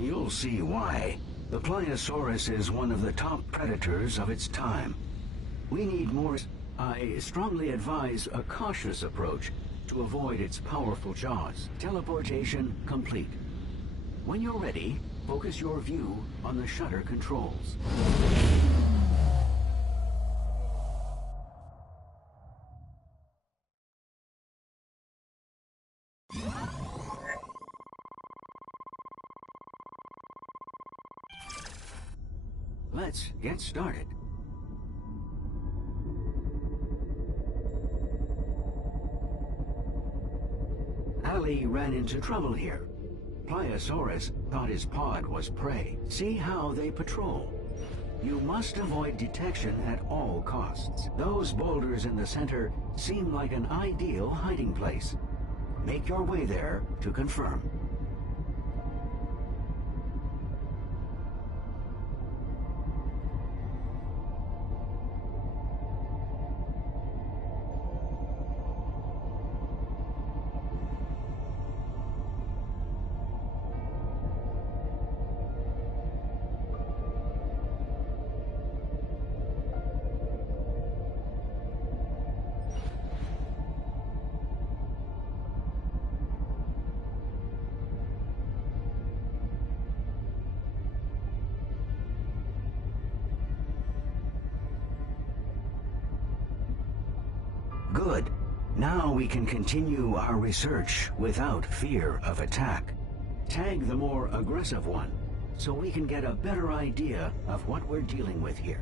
You'll see why. The Pliosaurus is one of the top predators of its time. We need more. I strongly advise a cautious approach to avoid its powerful jaws. Teleportation complete. When you're ready, focus your view on the shutter controls. Let's get started. Ali ran into trouble here. Pliosaurus thought his pod was prey. See how they patrol. You must avoid detection at all costs. Those boulders in the center seem like an ideal hiding place. Make your way there to confirm. Good. Now we can continue our research without fear of attack. Tag the more aggressive one, so we can get a better idea of what we're dealing with here.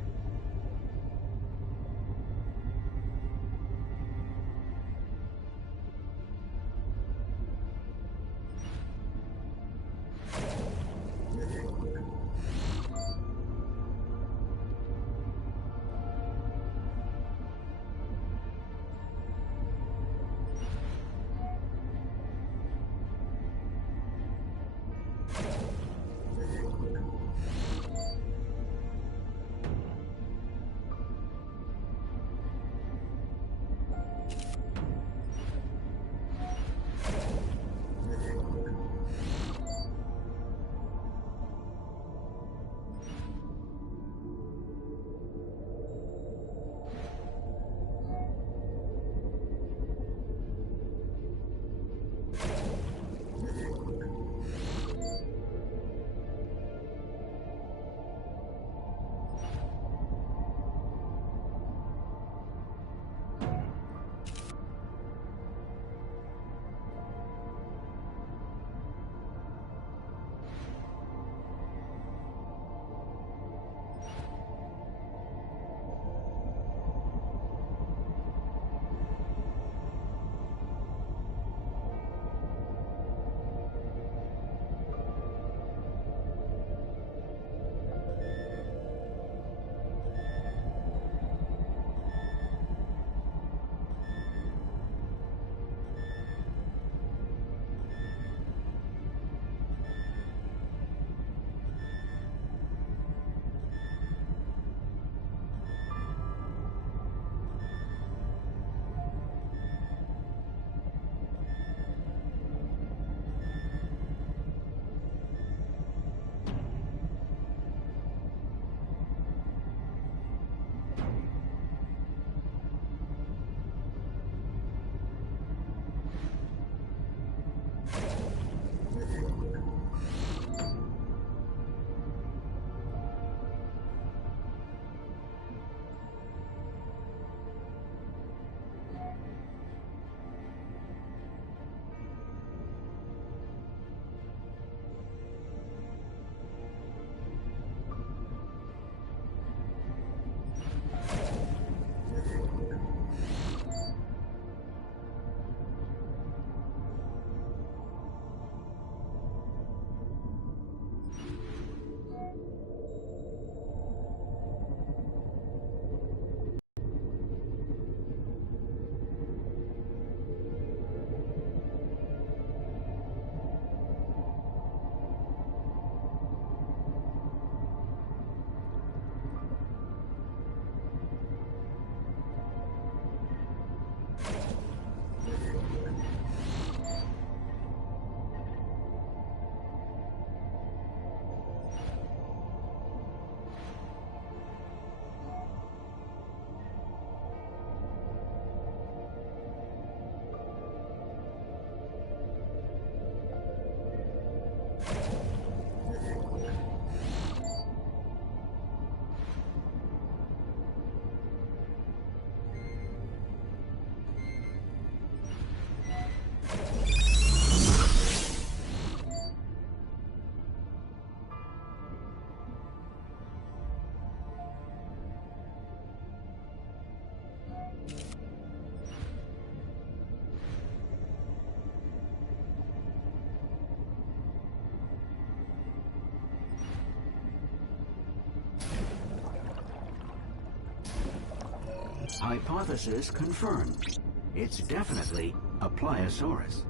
Hypothesis confirmed. It's definitely a Pliosaurus.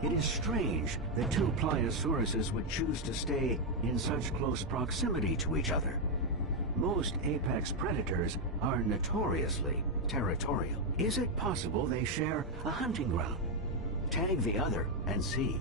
It is strange that two Pliosauruses would choose to stay in such close proximity to each other. Most apex predators are notoriously territorial. Is it possible they share a hunting ground? Tag the other and see.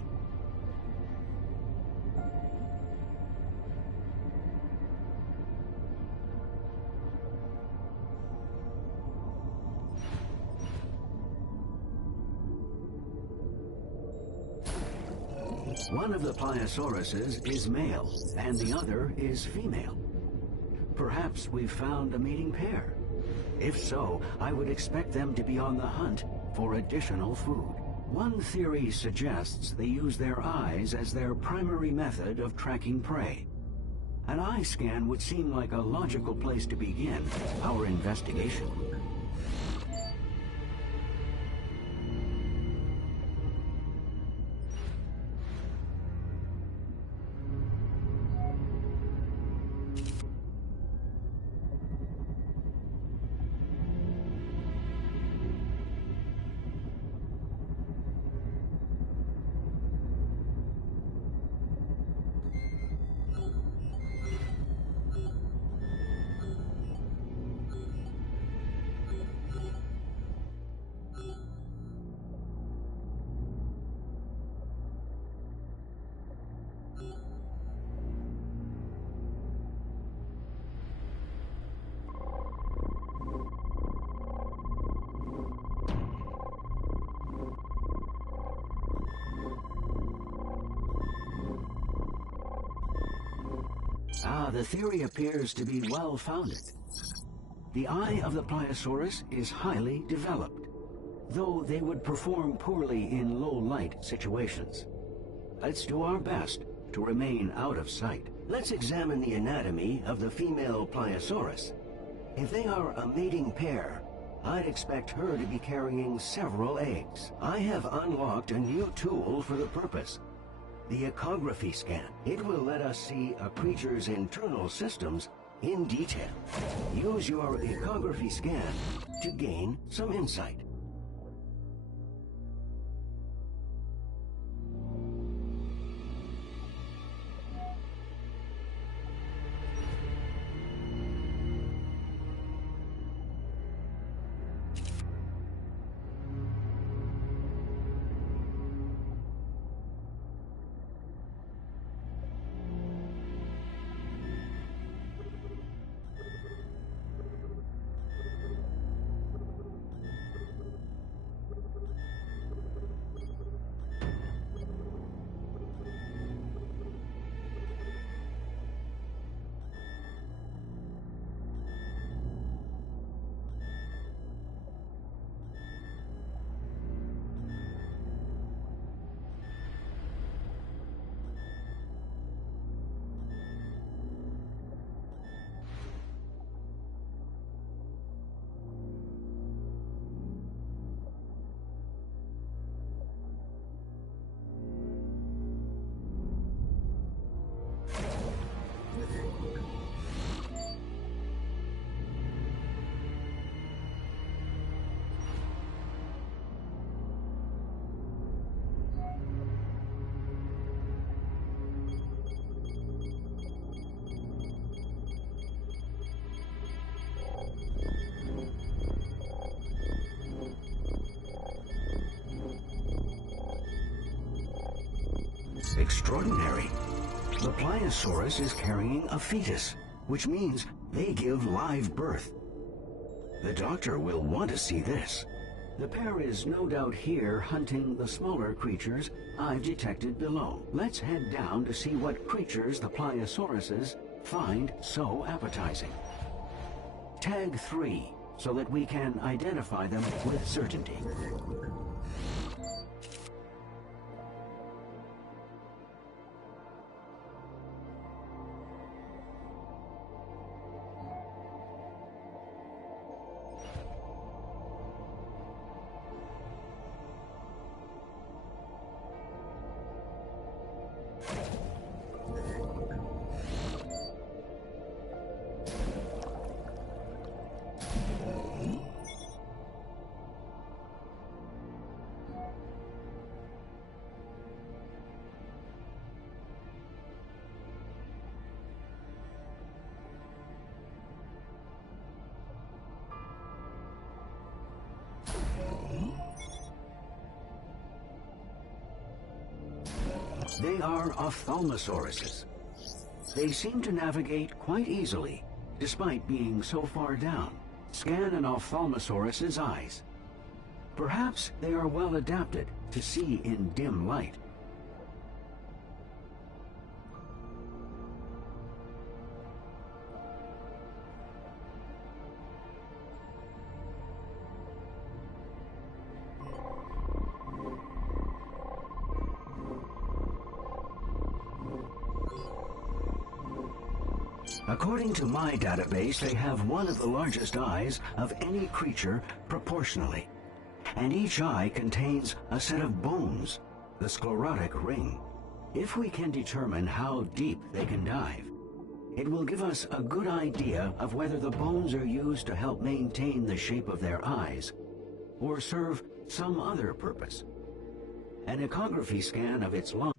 One of the Pliosauruses is male, and the other is female. Perhaps we've found a mating pair. If so, I would expect them to be on the hunt for additional food. One theory suggests they use their eyes as their primary method of tracking prey. An eye scan would seem like a logical place to begin our investigation. The theory appears to be well-founded. The eye of the Pliosaurus is highly developed, though they would perform poorly in low-light situations. Let's do our best to remain out of sight. Let's examine the anatomy of the female Pliosaurus. If they are a mating pair, I'd expect her to be carrying several eggs. I have unlocked a new tool for the purpose. The ecography scan. It will let us see a creature's internal systems in detail. Use your ecography scan to gain some insight. Extraordinary. The Pliosaurus is carrying a fetus, which means they give live birth. The doctor will want to see this. The pair is no doubt here hunting the smaller creatures I've detected below. Let's head down to see what creatures the Pliosauruses find so appetizing. Tag 3, so that we can identify them with certainty. They are ophthalmosauruses. They seem to navigate quite easily, despite being so far down. Scan an ophthalmosaurus's eyes. Perhaps they are well adapted to see in dim light. According to my database, they have one of the largest eyes of any creature proportionally. And each eye contains a set of bones, the sclerotic ring. If we can determine how deep they can dive, it will give us a good idea of whether the bones are used to help maintain the shape of their eyes or serve some other purpose. An echography scan of its lungs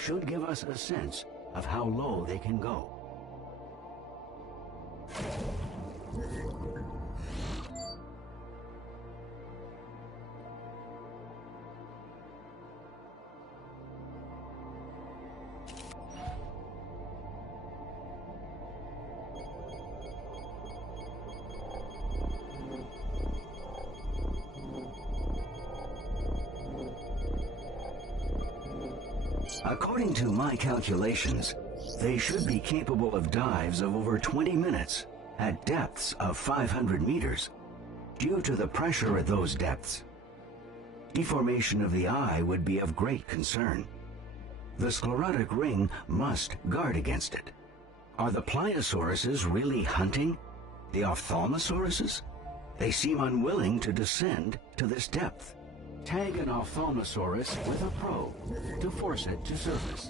should give us a sense of how low they can go. According to my calculations, they should be capable of dives of over 20 minutes at depths of 500 meters. Due to the pressure at those depths, deformation of the eye would be of great concern. The sclerotic ring must guard against it. Are the pliosauruses really hunting the ophthalmosauruses? They seem unwilling to descend to this depth. Tag an ophthalmosaurus with a probe to force it to surface.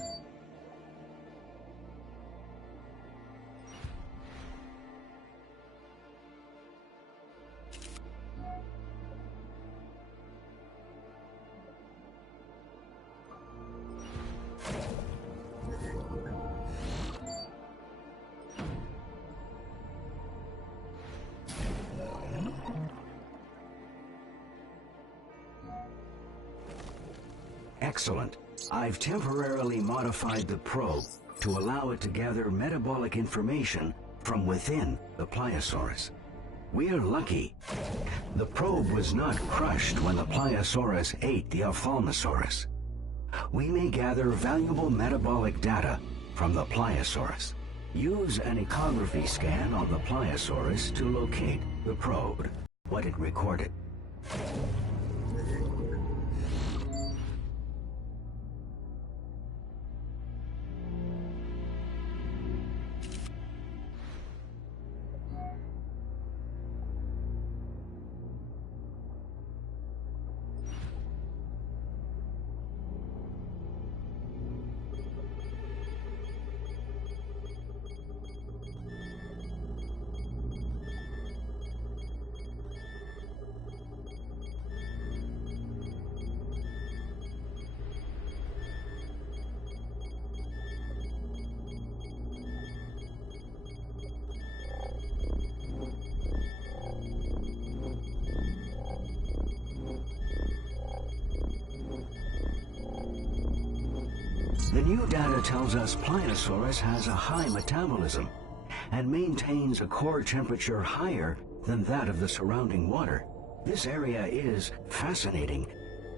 Excellent. I've temporarily modified the probe to allow it to gather metabolic information from within the pliosaurus. We're lucky. The probe was not crushed when the Pliosaurus ate the Ophthalmosaurus. We may gather valuable metabolic data from the Pliosaurus. Use an ecography scan on the Pliosaurus to locate the probe, what it recorded. The new data tells us Pliosaurus has a high metabolism and maintains a core temperature higher than that of the surrounding water. This area is fascinating,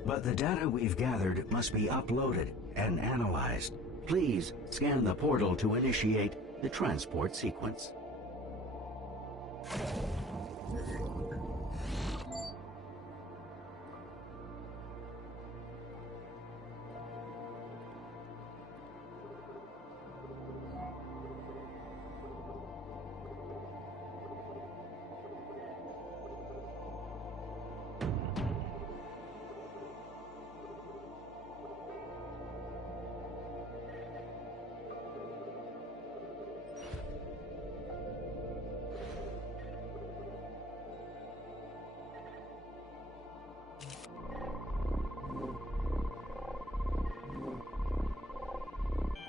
but the data we've gathered must be uploaded and analyzed. Please scan the portal to initiate the transport sequence.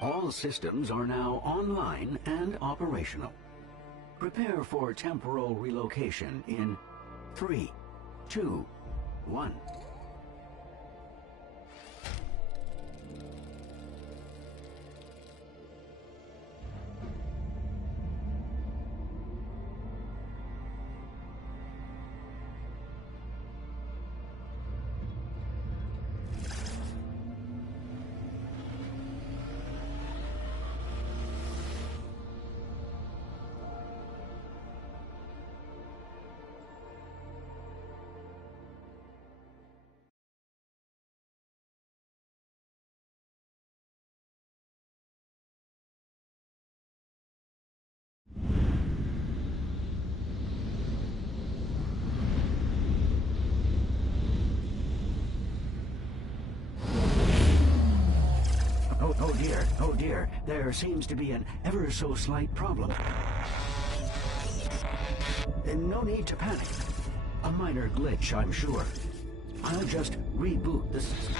All systems are now online and operational. Prepare for temporal relocation in 3, 2, 1. Oh dear, there seems to be an ever so slight problem. No need to panic. A minor glitch, I'm sure. I'll just reboot the system.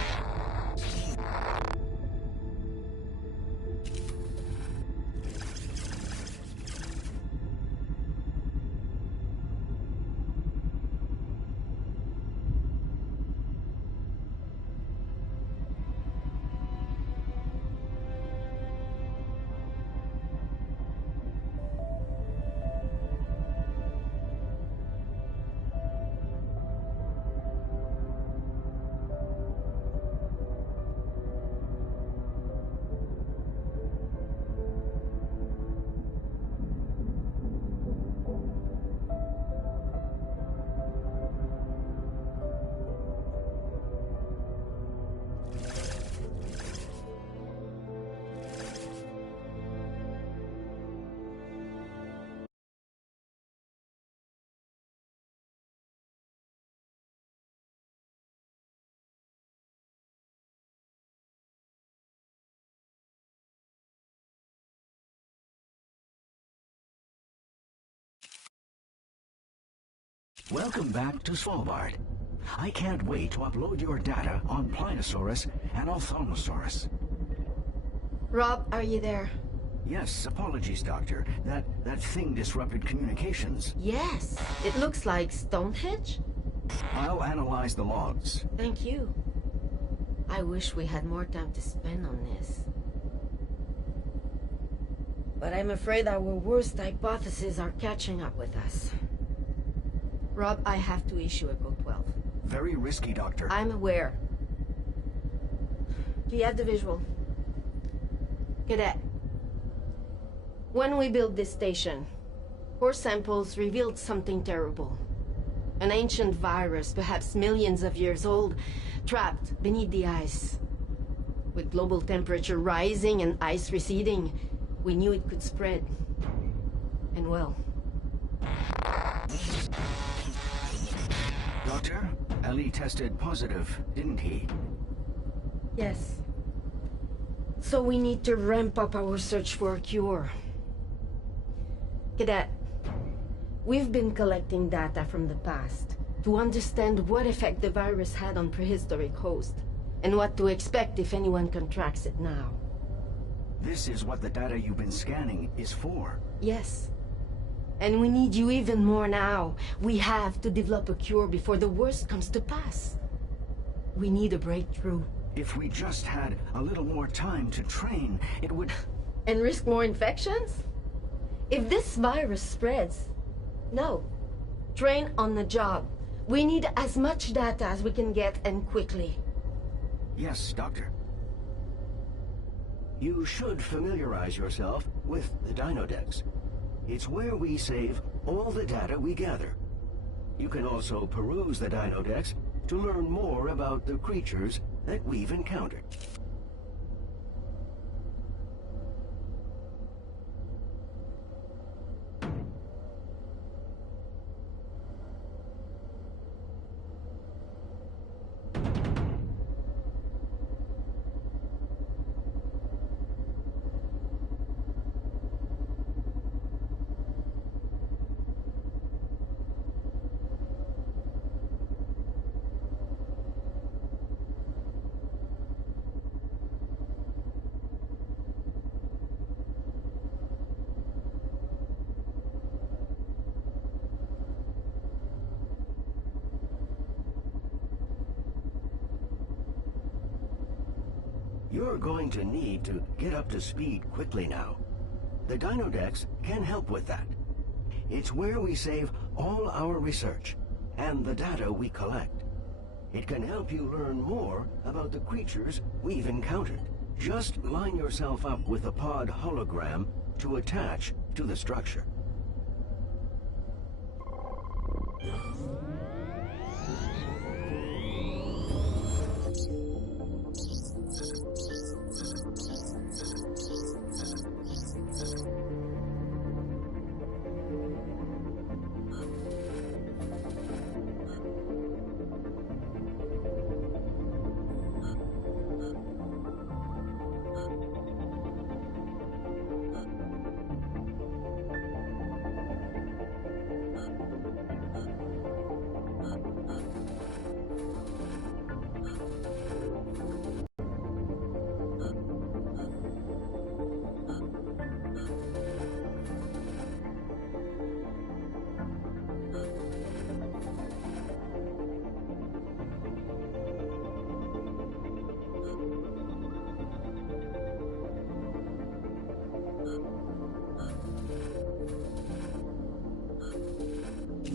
Welcome back to Svalbard. I can't wait to upload your data on Pliosaurus and Ophthalmosaurus. Rob, are you there? Yes, apologies, Doctor. That thing disrupted communications. Yes, it looks like Stonehenge. I'll analyze the logs. Thank you. I wish we had more time to spend on this. But I'm afraid our worst hypotheses are catching up with us. Rob, I have to issue a Code 12. Very risky, Doctor. I'm aware. Do you have the visual? Cadet. When we built this station, core samples revealed something terrible. An ancient virus, perhaps millions of years old, trapped beneath the ice. With global temperature rising and ice receding, we knew it could spread. And well... Doctor, Ali tested positive, didn't he? Yes. So we need to ramp up our search for a cure. Cadet, we've been collecting data from the past to understand what effect the virus had on prehistoric hosts, and what to expect if anyone contracts it now. This is what the data you've been scanning is for. Yes. And we need you even more now. We have to develop a cure before the worst comes to pass. We need a breakthrough. If we just had a little more time to train, it would... And risk more infections? If this virus spreads, no. Train on the job. We need as much data as we can get, and quickly. Yes, Doctor. You should familiarize yourself with the Dinodex. It's where we save all the data we gather. You can also peruse the Dinodex to learn more about the creatures that we've encountered. You're going to need to get up to speed quickly now. The Dinodex can help with that. It's where we save all our research and the data we collect. It can help you learn more about the creatures we've encountered. Just line yourself up with a pod hologram to attach to the structure.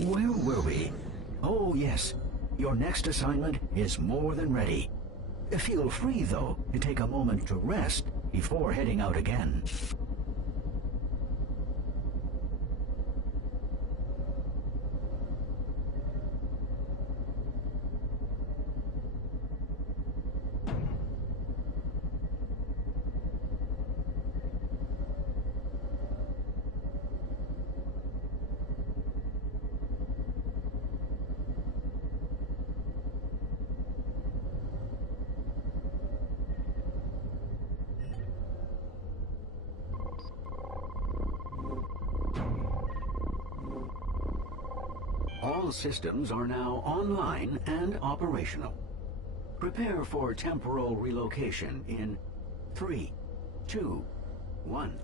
Where were we? Oh, yes. Your next assignment is more than ready. Feel free, though, to take a moment to rest before heading out again. All systems are now online and operational. Prepare for temporal relocation in 3, 2, 1.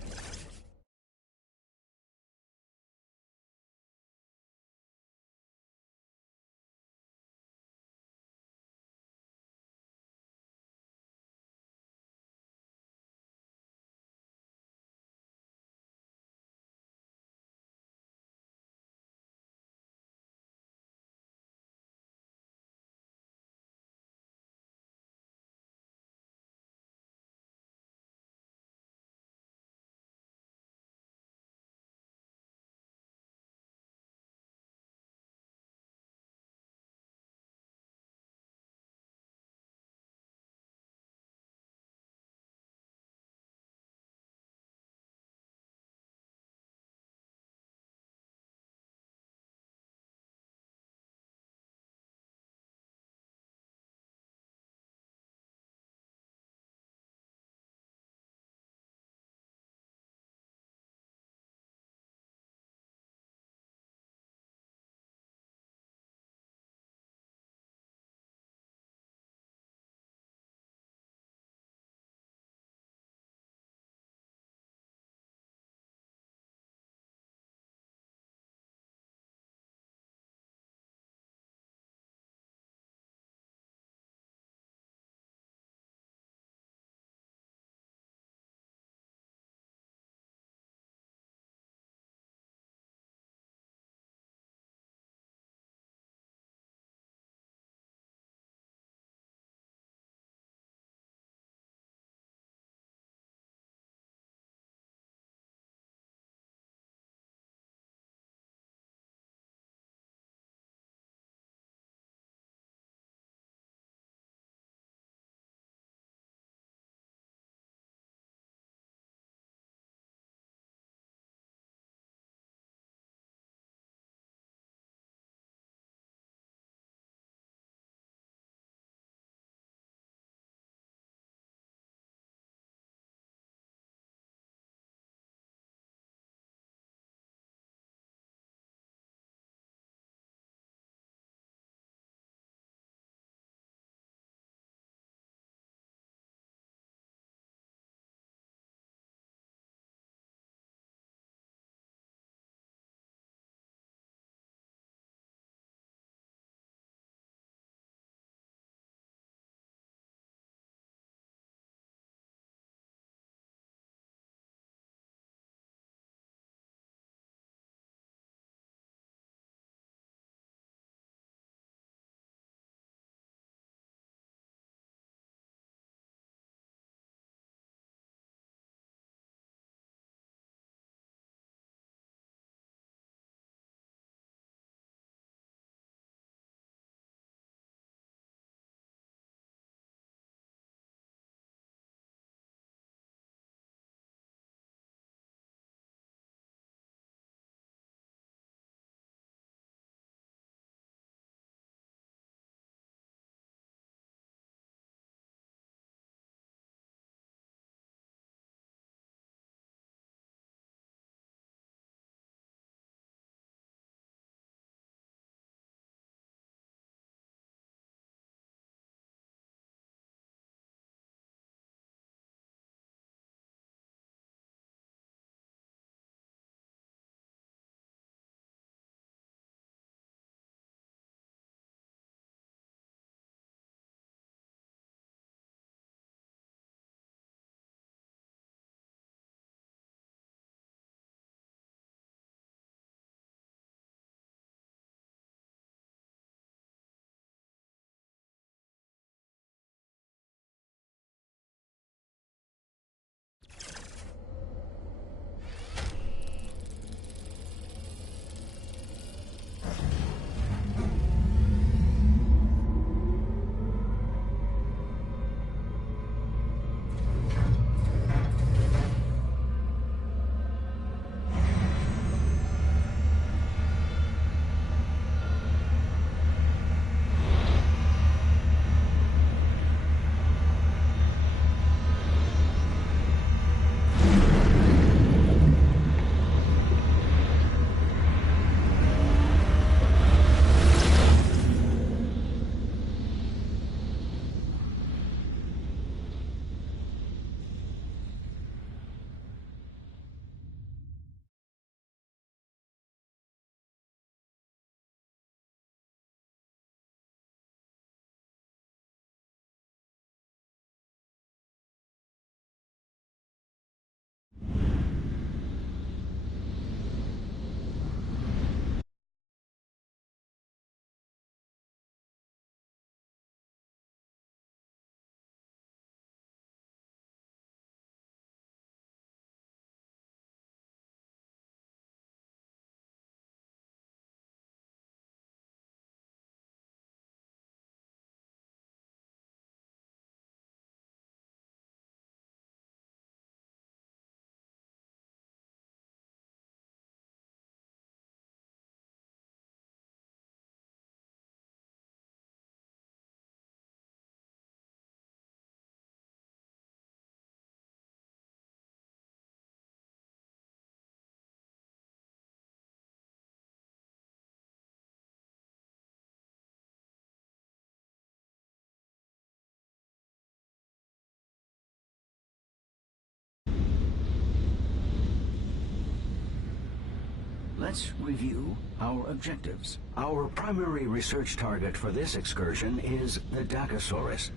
let's review our objectives. Our primary research target for this excursion is the Dacosaurus.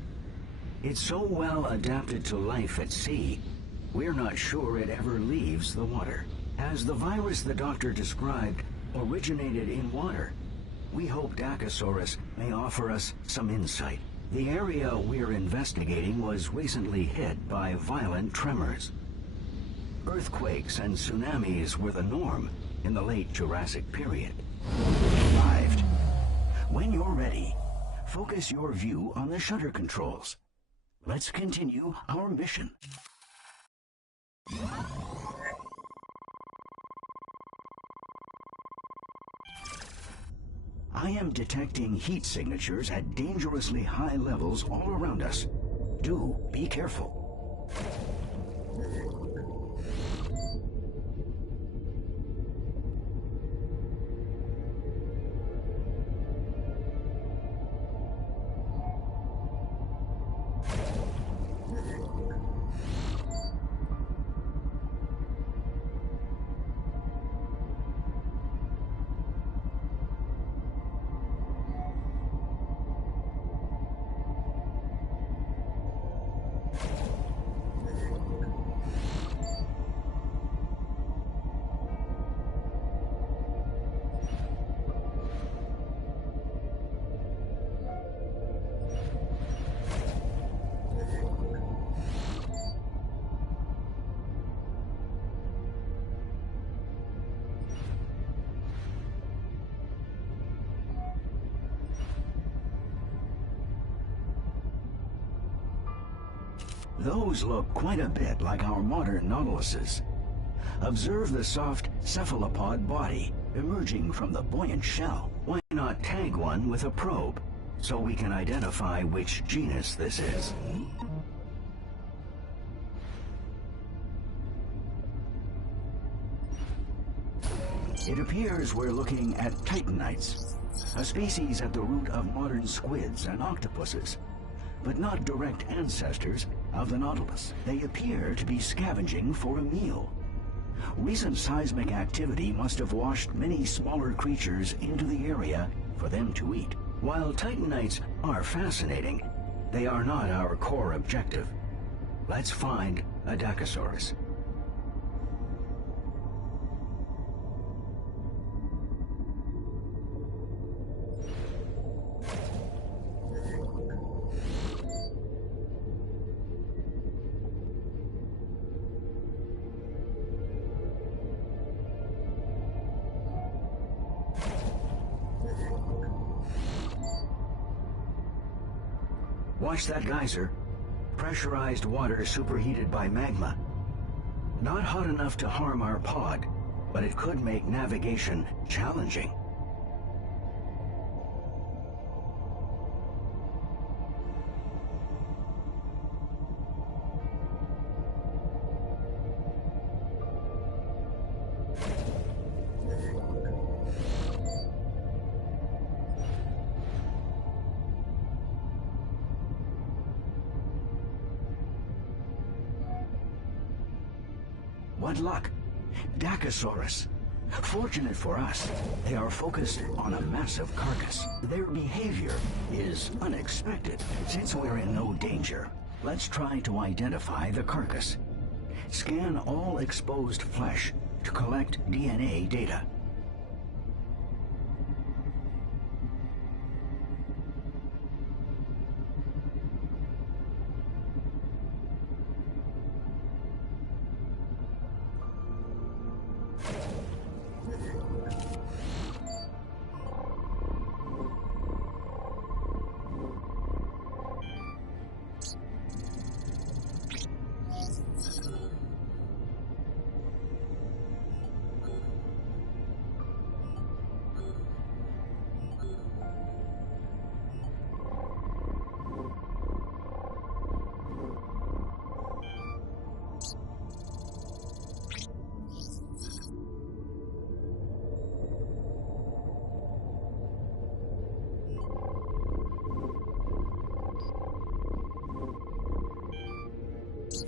It's so well adapted to life at sea, we're not sure it ever leaves the water. As the virus the doctor described originated in water, we hope Dacosaurus may offer us some insight. The area we're investigating was recently hit by violent tremors. Earthquakes and tsunamis were the norm in the late Jurassic period. Arrived. When you're ready, focus your view on the shutter controls. Let's continue our mission. I am detecting heat signatures at dangerously high levels all around us. Do be careful. Those look quite a bit like our modern Nautiluses. Observe the soft cephalopod body emerging from the buoyant shell. Why not tag one with a probe so we can identify which genus this is? It appears we're looking at titanites, a species at the root of modern squids and octopuses, but not direct ancestors of the Nautilus. They appear to be scavenging for a meal. Recent seismic activity must have washed many smaller creatures into the area for them to eat. While titanites are fascinating, they are not our core objective. Let's find a Dacosaurus. Watch that geyser. Pressurized water superheated by magma. Not hot enough to harm our pod, but it could make navigation challenging. What luck! Dacosaurus. Fortunate for us, they are focused on a massive carcass. Their behavior is unexpected, since we're in no danger. Let's try to identify the carcass. Scan all exposed flesh to collect DNA data.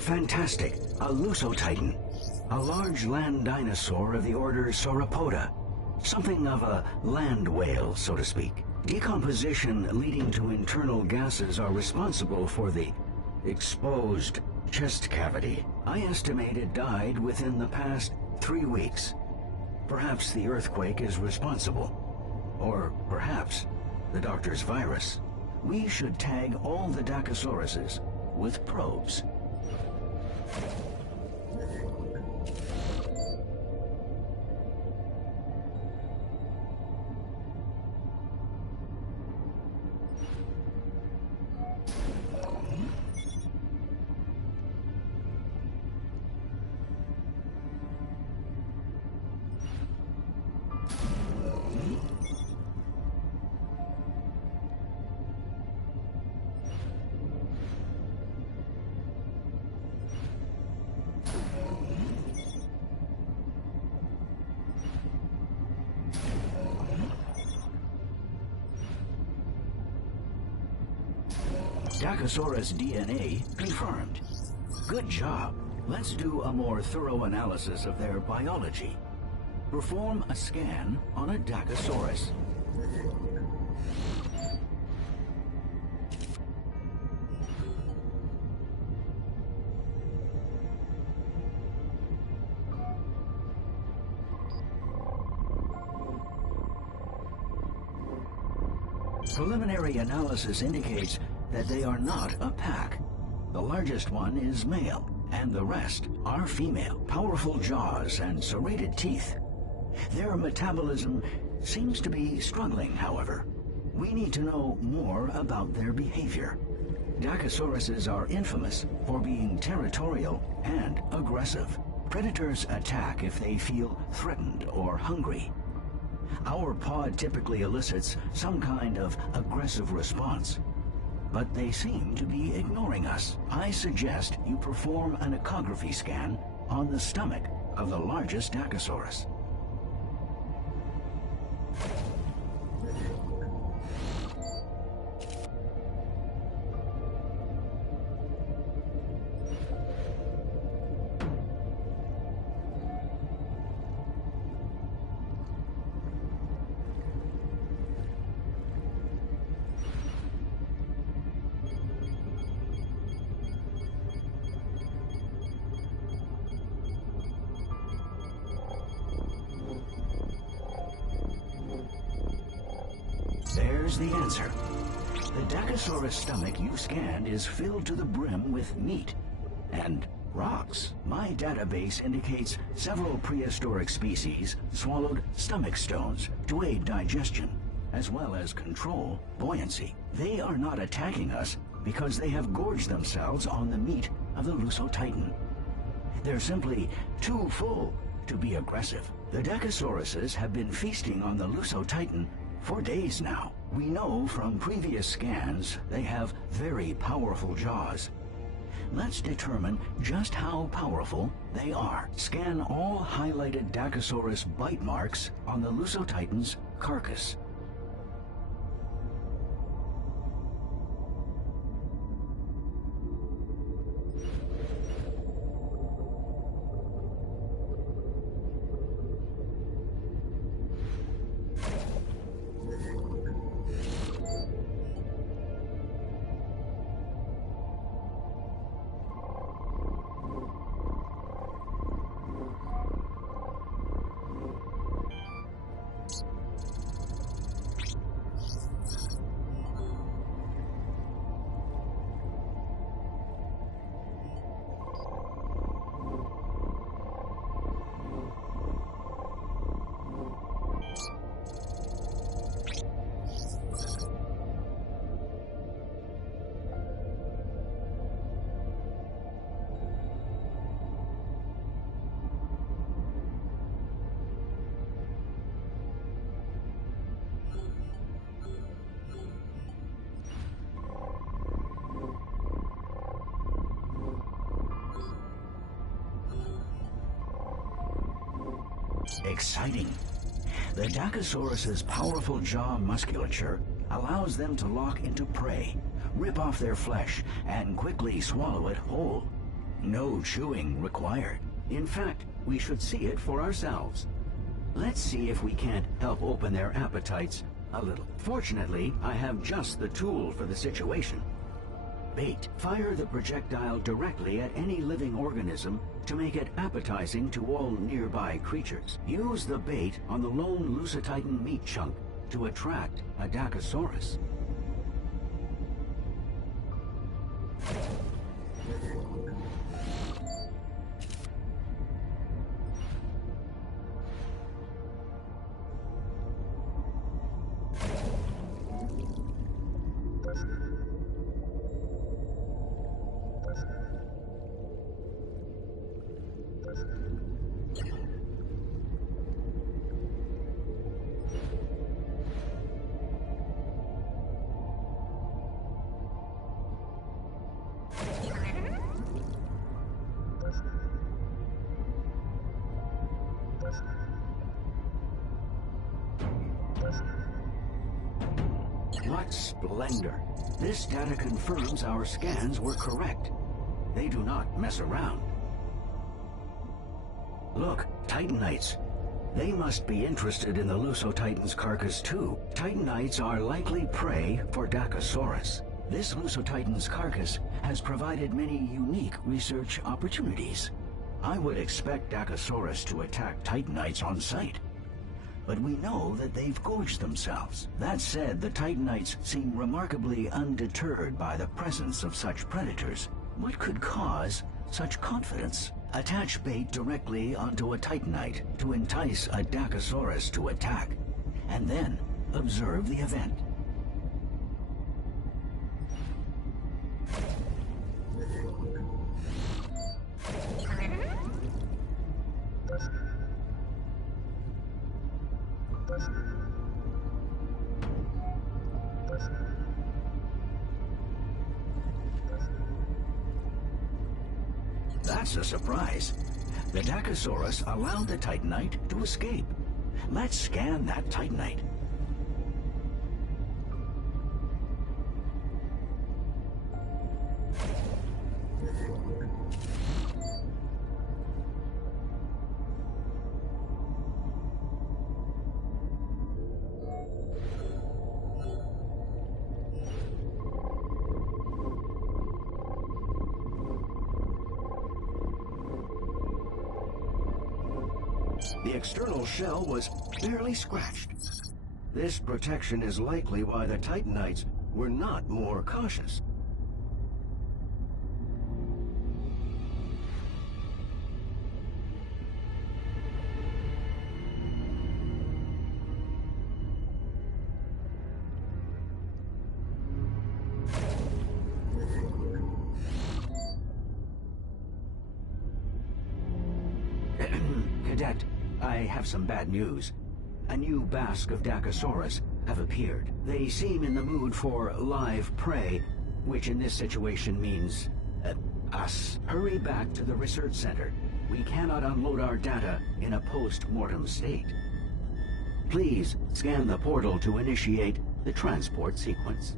Fantastic! A Lusotitan, a large land dinosaur of the order Sauropoda. Something of a land whale, so to speak. Decomposition leading to internal gases are responsible for the exposed chest cavity. I estimate it died within the past 3 weeks. Perhaps the earthquake is responsible. Or perhaps the doctor's virus. We should tag all the Dacosauruses with probes. Dacosaurus DNA confirmed. Good job. Let's do a more thorough analysis of their biology. Perform a scan on a Dacosaurus. Preliminary analysis indicates that they are not a pack. The largest one is male, and the rest are female. Powerful jaws and serrated teeth. Their metabolism seems to be struggling, however. We need to know more about their behavior. Dacosauruses are infamous for being territorial and aggressive. Predators attack if they feel threatened or hungry. Our pod typically elicits some kind of aggressive response, but they seem to be ignoring us. I suggest you perform an ecography scan on the stomach of the largest Dacosaurus. There's the answer. The Dacosaurus stomach you scanned is filled to the brim with meat and rocks. My database indicates several prehistoric species swallowed stomach stones to aid digestion, as well as control buoyancy. They are not attacking us because they have gorged themselves on the meat of the Lusotitan. They're simply too full to be aggressive. The Dacosauruses have been feasting on the Lusotitan for days now. We know from previous scans they have very powerful jaws. Let's determine just how powerful they are. Scan all highlighted Dacosaurus bite marks on the Lusotitan's carcass. Exciting. The Dacosaurus's powerful jaw musculature allows them to lock into prey, rip off their flesh, and quickly swallow it whole. No chewing required. In fact, we should see it for ourselves. Let's see if we can't help open their appetites a little. Fortunately, I have just the tool for the situation. Bait. Fire the projectile directly at any living organism to make it appetizing to all nearby creatures. Use the bait on the lone Lusotitan meat chunk to attract a Dacosaurus. What splendor! This data confirms our scans were correct. They do not mess around. Look, Titanites. They must be interested in the Lusotitan's carcass too. Titanites are likely prey for Dacosaurus. This Lusotitan's carcass has provided many unique research opportunities. I would expect Dacosaurus to attack Titanites on sight. But we know that they've gorged themselves. That said, the Titanites seem remarkably undeterred by the presence of such predators. What could cause such confidence? Attach bait directly onto a Titanite to entice a Dacosaurus to attack, and then observe the event. That's a surprise. The Dacosaurus allowed the Titanite to escape. Let's scan that Titanite. The external shell was barely scratched. This protection is likely why the Titanites were not more cautious. Cadet, I have some bad news. A new basque of Dacosaurus have appeared. They seem in the mood for live prey, which in this situation means us. Hurry back to the research center. We cannot unload our data in a post-mortem state. Please scan the portal to initiate the transport sequence.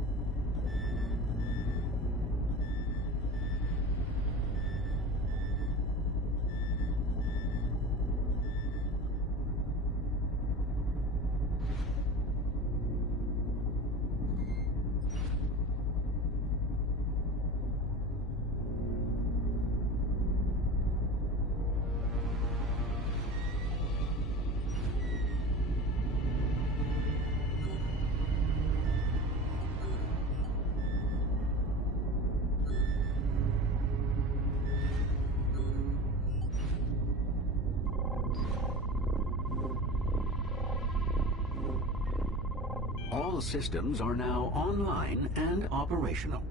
All systems are now online and operational.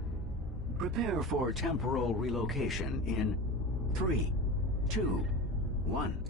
Prepare for temporal relocation in 3, 2, 1.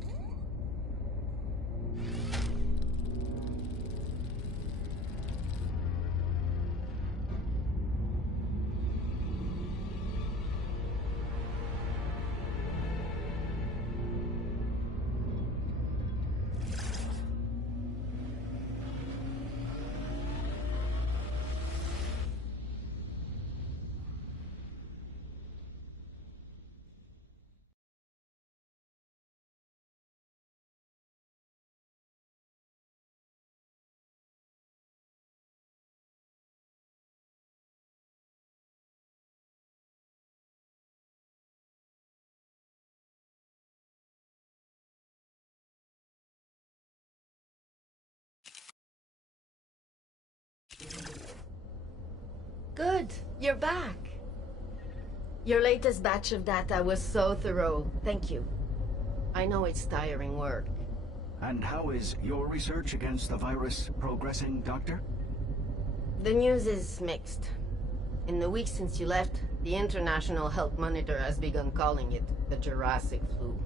You're back. Your latest batch of data was so thorough. Thank you. I know it's tiring work. And how is your research against the virus progressing, Doctor? The news is mixed. In the week since you left, the International Health Monitor has begun calling it the Jurassic flu.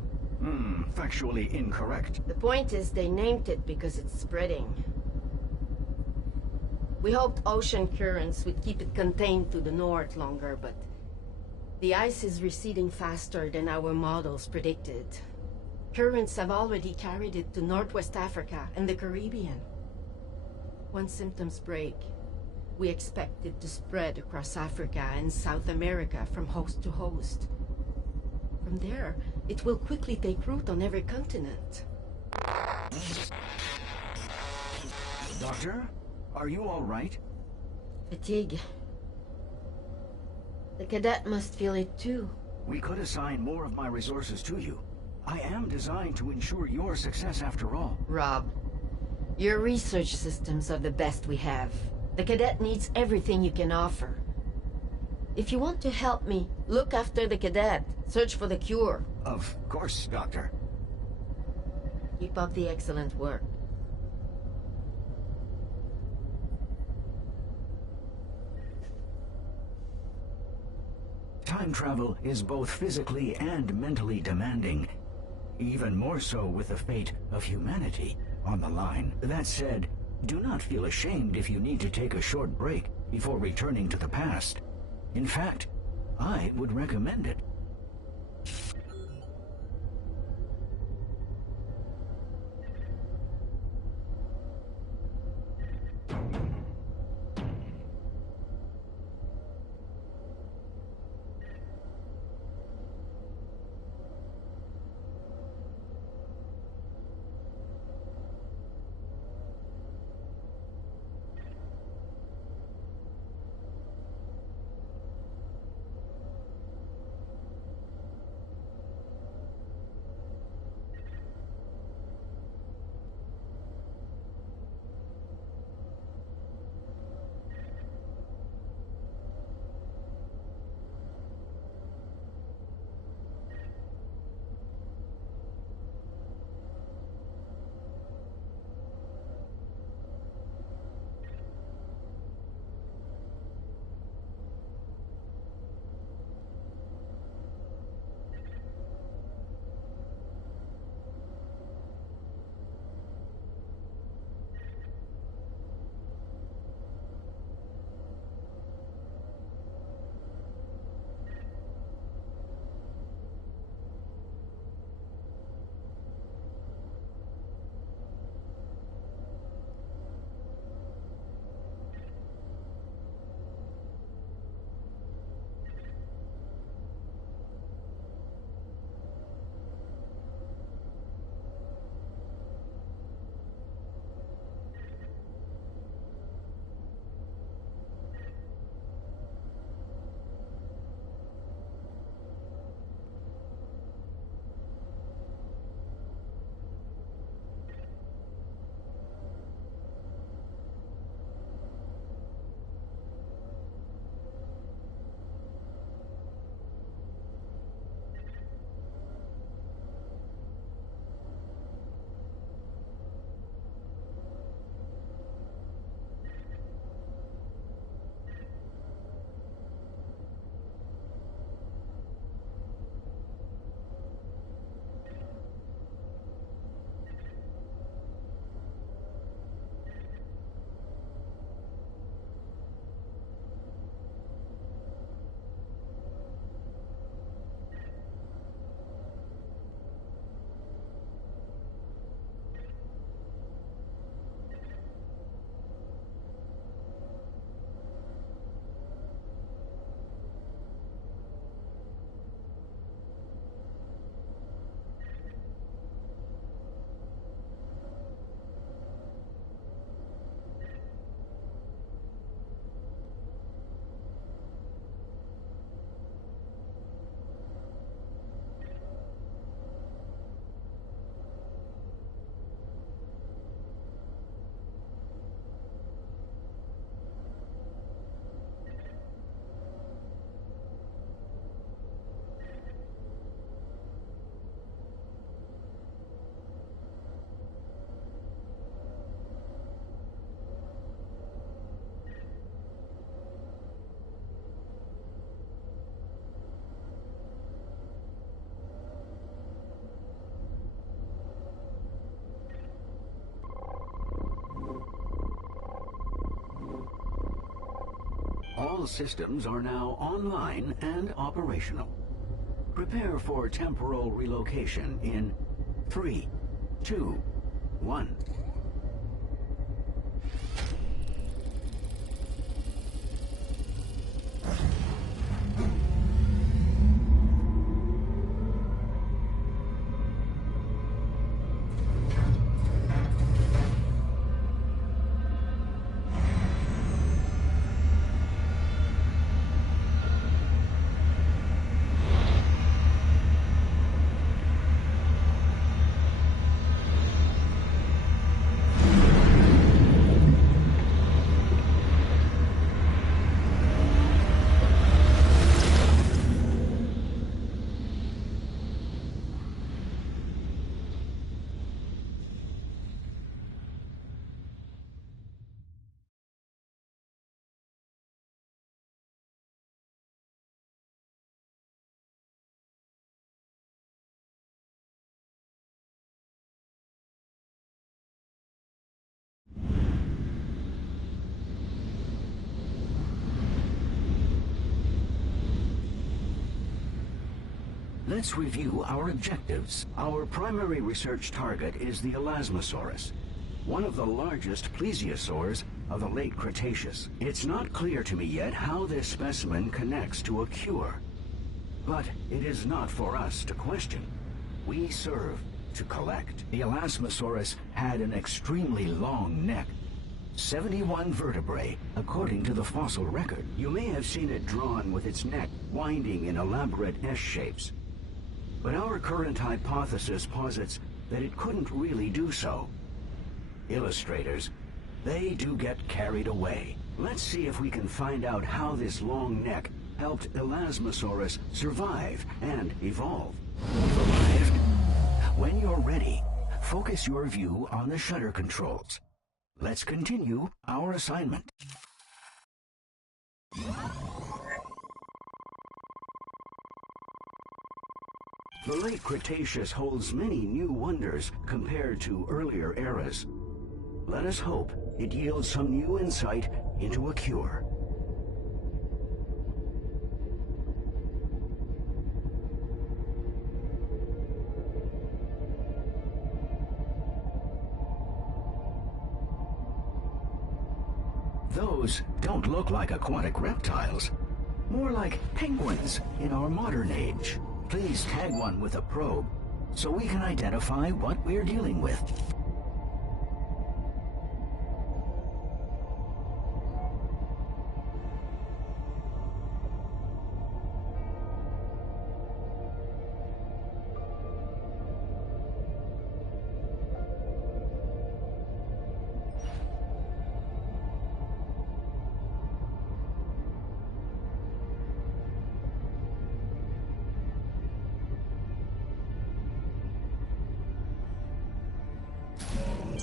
Factually incorrect. The point is they named it because it's spreading. We hoped ocean currents would keep it contained to the north longer, but the ice is receding faster than our models predicted. Currents have already carried it to Northwest Africa and the Caribbean. Once symptoms break, we expect it to spread across Africa and South America from host to host. From there, it will quickly take root on every continent. Doctor, are you all right? Fatigue. The cadet must feel it too. We could assign more of my resources to you. I am designed to ensure your success after all. Rob, your research systems are the best we have. The cadet needs everything you can offer. If you want to help me, look after the cadet. Search for the cure. Of course, Doctor. Keep up the excellent work. Time travel is both physically and mentally demanding. Even more so with the fate of humanity on the line. That said, do not feel ashamed if you need to take a short break before returning to the past. In fact, I would recommend it. All systems are now online and operational. Prepare for temporal relocation in 3, 2, 1. Let's review our objectives. Our primary research target is the Elasmosaurus, one of the largest plesiosaurs of the late Cretaceous. It's not clear to me yet how this specimen connects to a cure. But it is not for us to question. We serve to collect. The Elasmosaurus had an extremely long neck. 71 vertebrae, according to the fossil record. You may have seen it drawn with its neck winding in elaborate S-shapes. But our current hypothesis posits that it couldn't really do so. Illustrators, they do get carried away. Let's see if we can find out how this long neck helped Elasmosaurus survive and evolve. We've arrived. When you're ready, focus your view on the shutter controls. Let's continue our assignment. The late Cretaceous holds many new wonders compared to earlier eras. Let us hope it yields some new insight into a cure. Those don't look like aquatic reptiles, more like penguins in our modern age. Please tag one with a probe so we can identify what we're dealing with.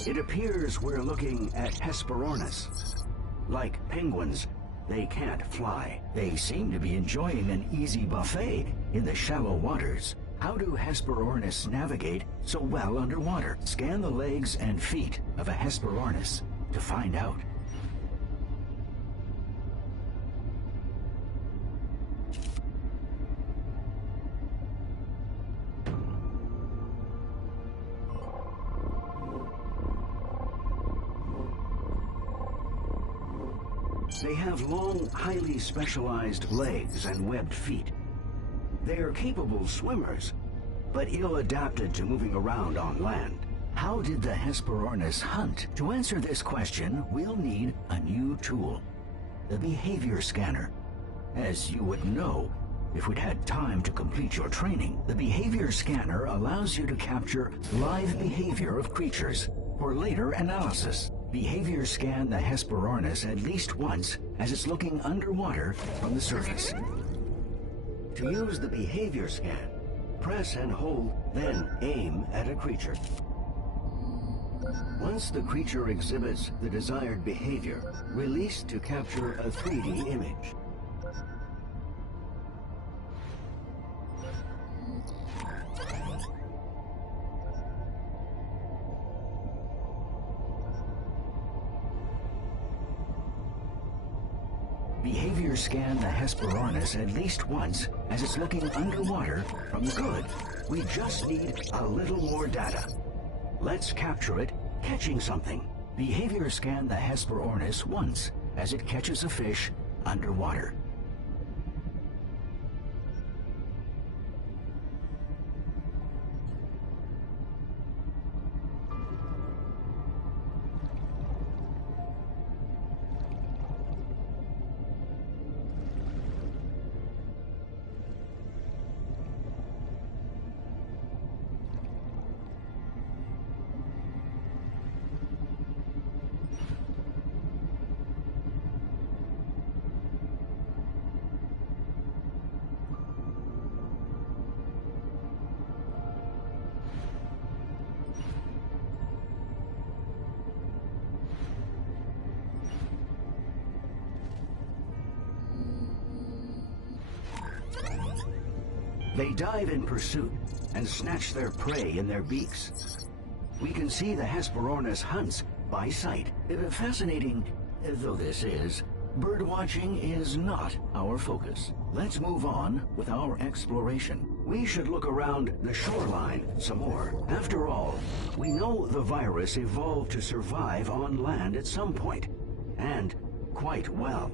It appears we're looking at Hesperornis. Like penguins, they can't fly. They seem to be enjoying an easy buffet in the shallow waters. How do Hesperornis navigate so well underwater? Scan the legs and feet of a Hesperornis to find out. They have long, highly specialized legs and webbed feet. They are capable swimmers, but ill-adapted to moving around on land. How did the Hesperornis hunt? To answer this question, we'll need a new tool, the behavior scanner. As you would know, if we'd had time to complete your training, the behavior scanner allows you to capture live behavior of creatures for later analysis. Behavior scan the Hesperornis at least once as it's looking underwater from the surface. To use the behavior scan, press and hold, then aim at a creature. Once the creature exhibits the desired behavior, release to capture a 3D image. behavior scan the Hesperornis at least once as it's looking underwater from the good. We just need a little more data. Let's capture it catching something. Behavior scan the Hesperornis once as it catches a fish underwater. They dive in pursuit and snatch their prey in their beaks. We can see the Hesperornis hunts by sight. Fascinating though this is, birdwatching is not our focus. Let's move on with our exploration. We should look around the shoreline some more. After all, we know the virus evolved to survive on land at some point, and quite well.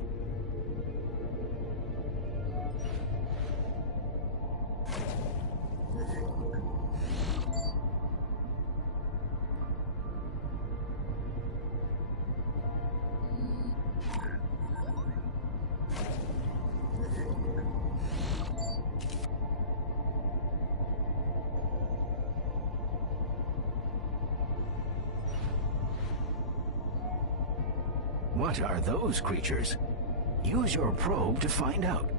What are those creatures? Use your probe to find out.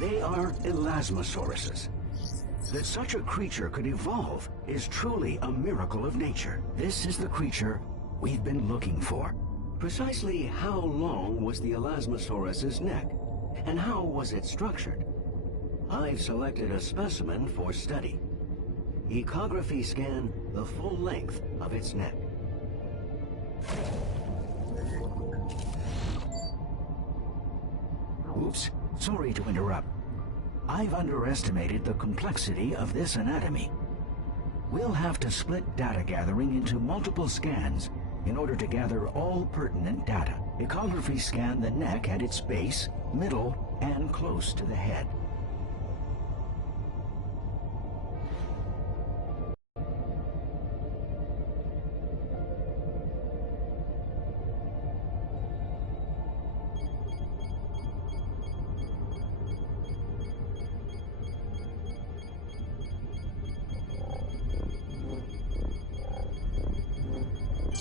They are elasmosauruses. That such a creature could evolve is truly a miracle of nature. This is the creature we've been looking for. Precisely how long was the elasmosaurus's neck, and how was it structured? I've selected a specimen for study. Ecography scan the full length of its neck. Oops, sorry to interrupt. I've underestimated the complexity of this anatomy. We'll have to split data gathering into multiple scans in order to gather all pertinent data. Ecography scan the neck at its base, middle, and close to the head.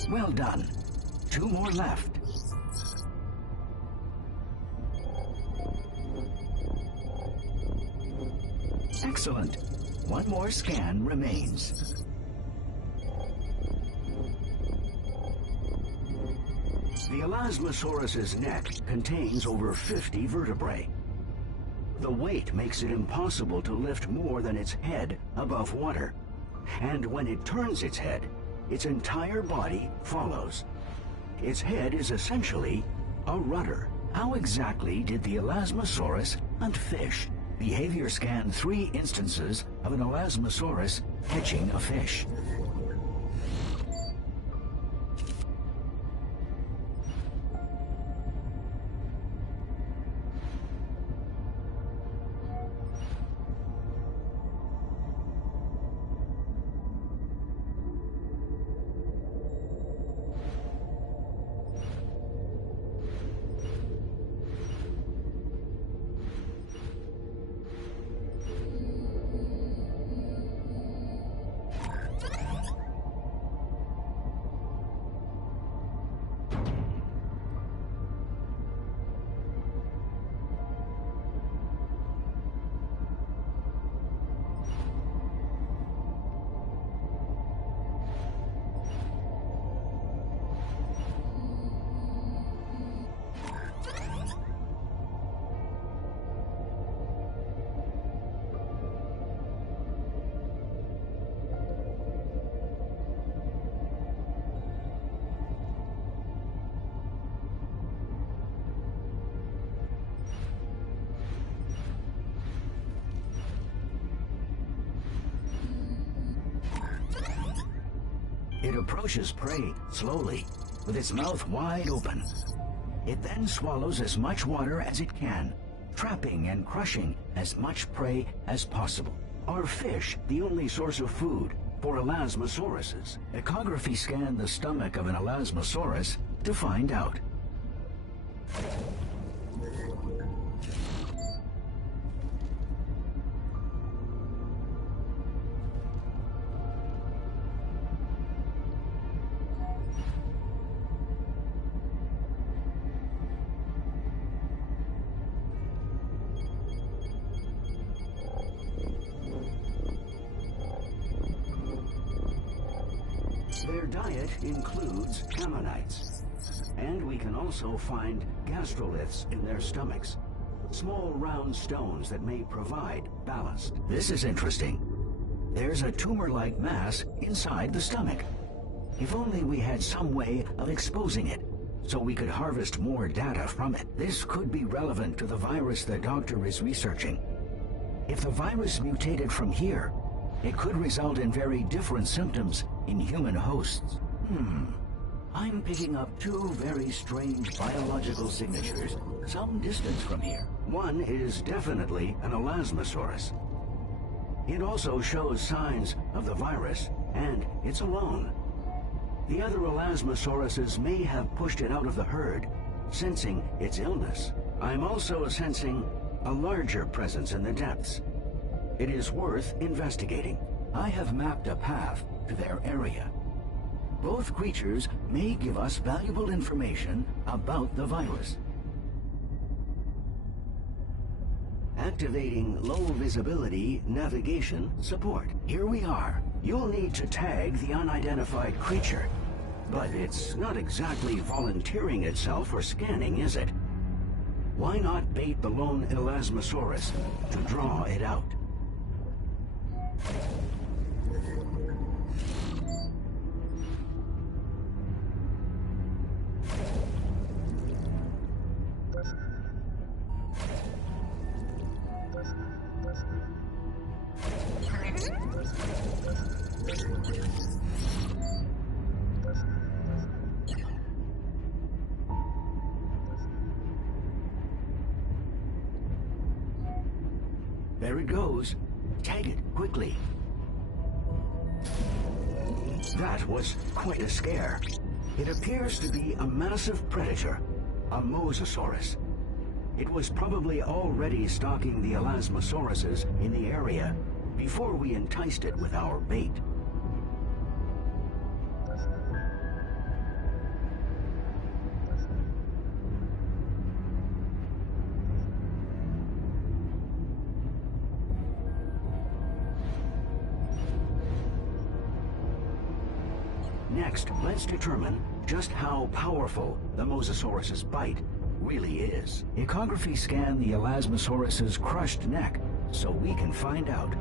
Well done. 2 more left. Excellent. 1 more scan remains. The Elasmosaurus's neck contains over 50 vertebrae. The weight makes it impossible to lift more than its head above water. And when it turns its head, its entire body follows. Its head is essentially a rudder. How exactly did the Elasmosaurus hunt fish? Behavior scan 3 instances of an Elasmosaurus catching a fish. It approaches prey slowly, with its mouth wide open. It then swallows as much water as it can, trapping and crushing as much prey as possible. Are fish the only source of food for elasmosauruses? Ecography scanned the stomach of an elasmosaurus to find out. Their diet includes ammonites, and we can also find gastroliths in their stomachs, small round stones that may provide ballast. This is interesting. There's a tumor-like mass inside the stomach. If only we had some way of exposing it, so we could harvest more data from it. This could be relevant to the virus the doctor is researching. If the virus mutated from here, it could result in very different symptoms in human hosts. I'm picking up two very strange biological signatures some distance from here. One is definitely an elasmosaurus. It also shows signs of the virus, and it's alone. The other elasmosauruses may have pushed it out of the herd, sensing its illness. I'm also sensing a larger presence in the depths. It is worth investigating. I have mapped a path to their area. Both creatures may give us valuable information about the virus. Activating low visibility navigation support. Here we are. You'll need to tag the unidentified creature, but it's not exactly volunteering itself for scanning, is it? Why not bait the lone elasmosaurus to draw it out? There it goes. Tag it quickly. That was quite a scare. It appears to be a massive predator, a mosasaurus. It was probably already stalking the elasmosauruses in the area before we enticed it with our bait. Next, let's determine just how powerful the mosasaurus's bite really is. Ecography scanned the elasmosaurus's crushed neck so we can find out.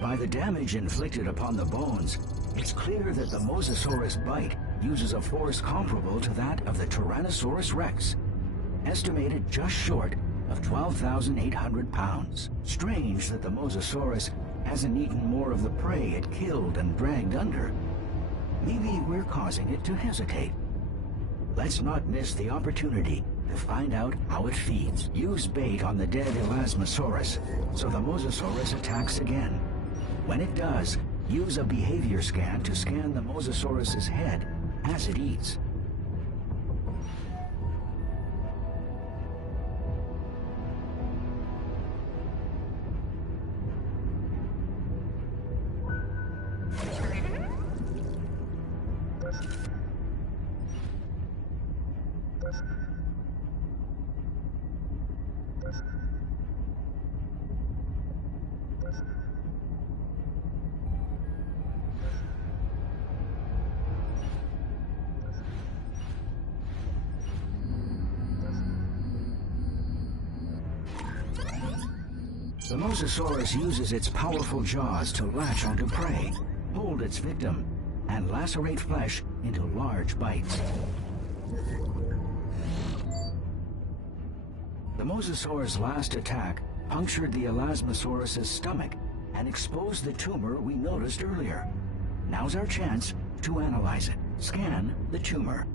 By the damage inflicted upon the bones, It's clear that the Mosasaurus bite uses a force comparable to that of the Tyrannosaurus rex, estimated just short of 12,800 pounds. Strange that the Mosasaurus hasn't eaten more of the prey it killed and dragged under. Maybe we're causing it to hesitate. Let's not miss the opportunity to find out how it feeds. Use bait on the dead Elasmosaurus, so the Mosasaurus attacks again. When it does, use a behavior scan to scan the Mosasaurus's head as it eats. The Mosasaurus uses its powerful jaws to latch onto prey, hold its victim, and lacerate flesh into large bites. The Mosasaurus' last attack punctured the Elasmosaurus's stomach and exposed the tumor we noticed earlier. Now's our chance to analyze it. Scan the tumor.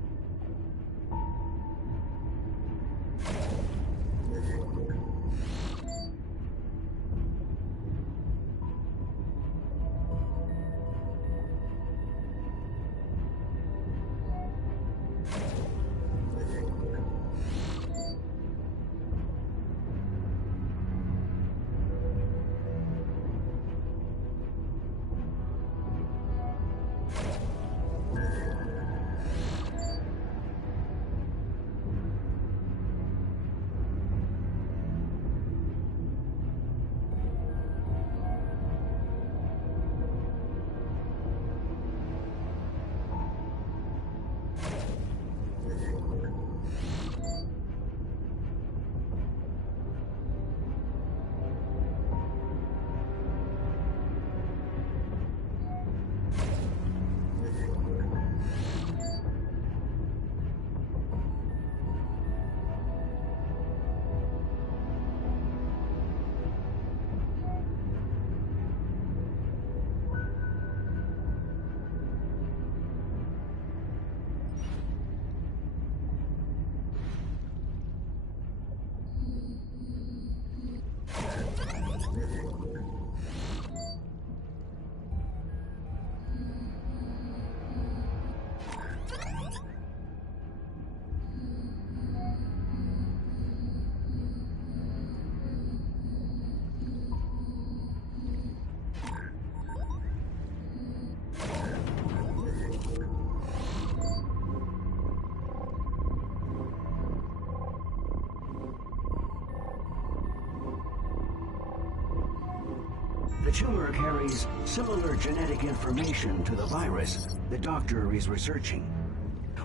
The tumor carries similar genetic information to the virus the doctor is researching.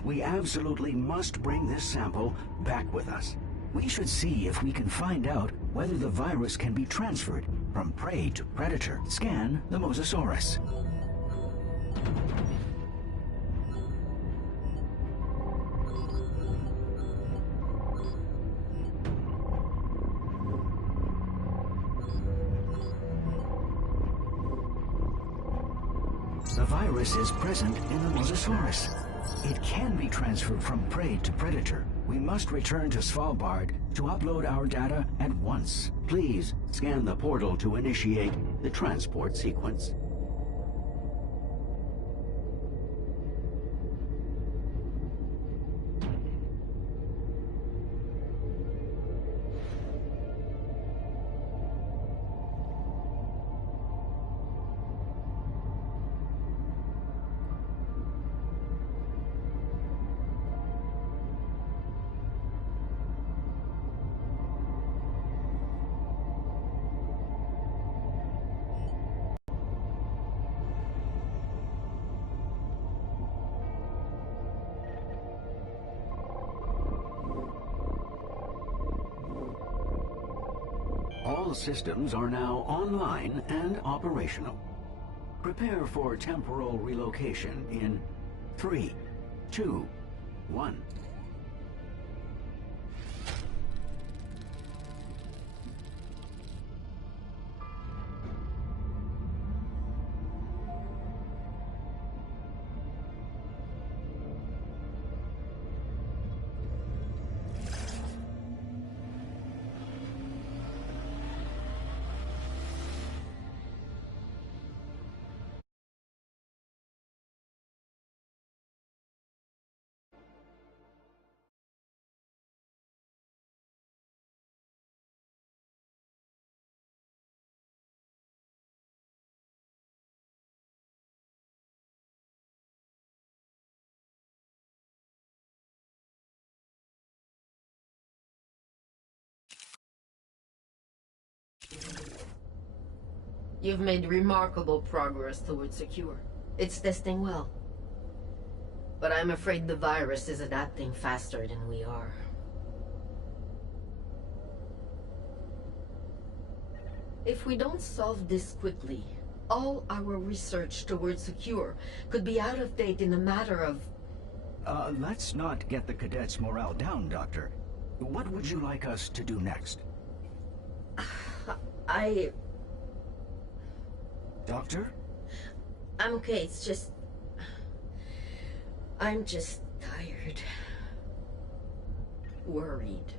We absolutely must bring this sample back with us. We should see if we can find out whether the virus can be transferred from prey to predator. Scan the Mosasaurus. The virus is present in the Mosasaurus. It can be transferred from prey to predator. We must return to Svalbard to upload our data at once. Please scan the portal to initiate the transport sequence. All systems are now online and operational. Prepare for temporal relocation in 3, 2, 1. You've made remarkable progress towards secure. It's testing well. But I'm afraid the virus is adapting faster than we are. If we don't solve this quickly, all our research towards secure could be out of date in a matter of... Let's not get the cadets' morale down, Doctor. What would you like us to do next? Doctor? I'm okay, it's just... I'm just tired. Worried.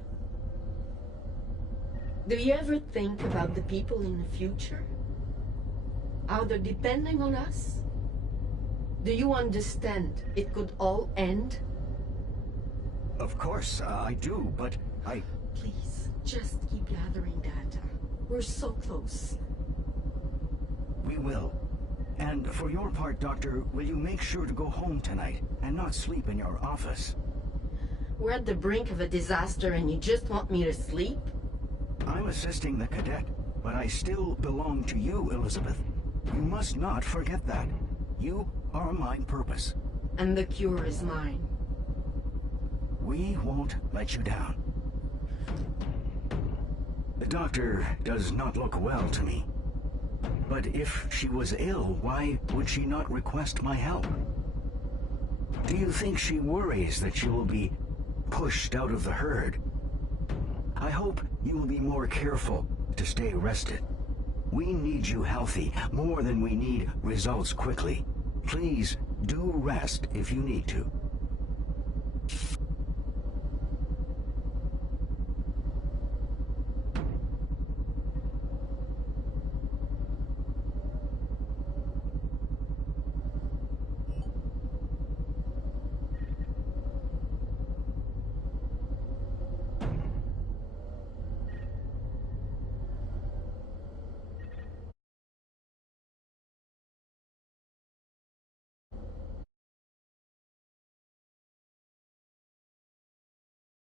Do you ever think about the people in the future? How they're depending on us? Do you understand it could all end? Of course, I do, but I... Please, just keep gathering data. We're so close. We will. And for your part, Doctor, will you make sure to go home tonight and not sleep in your office? We're at the brink of a disaster and you just want me to sleep? I'm assisting the cadet, but I still belong to you, Elizabeth. You must not forget that. You are my purpose. And the cure is mine. We won't let you down. The doctor does not look well to me. But if she was ill, why would she not request my help? Do you think she worries that she will be pushed out of the herd? I hope you will be more careful to stay rested. We need you healthy more than we need results quickly. Please do rest if you need to.